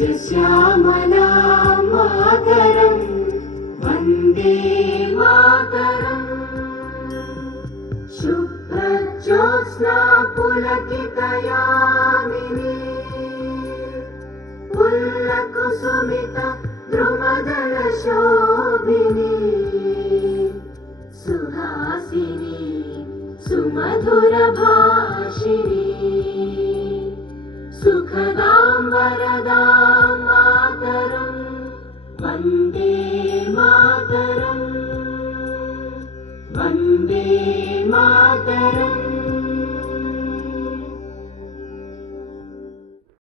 सस्यश्यामला मातरं वन्दे मातरम्। शुभ्रज्योत्स्ना पुलकितयामिनी पुल्लकुसुमिता द्रुमदलशोभिनी सुहासिनी सुमधुरभाषिणी सुखदां वरदां मातरं वन्दे मातरम् वन्दे मातरम्।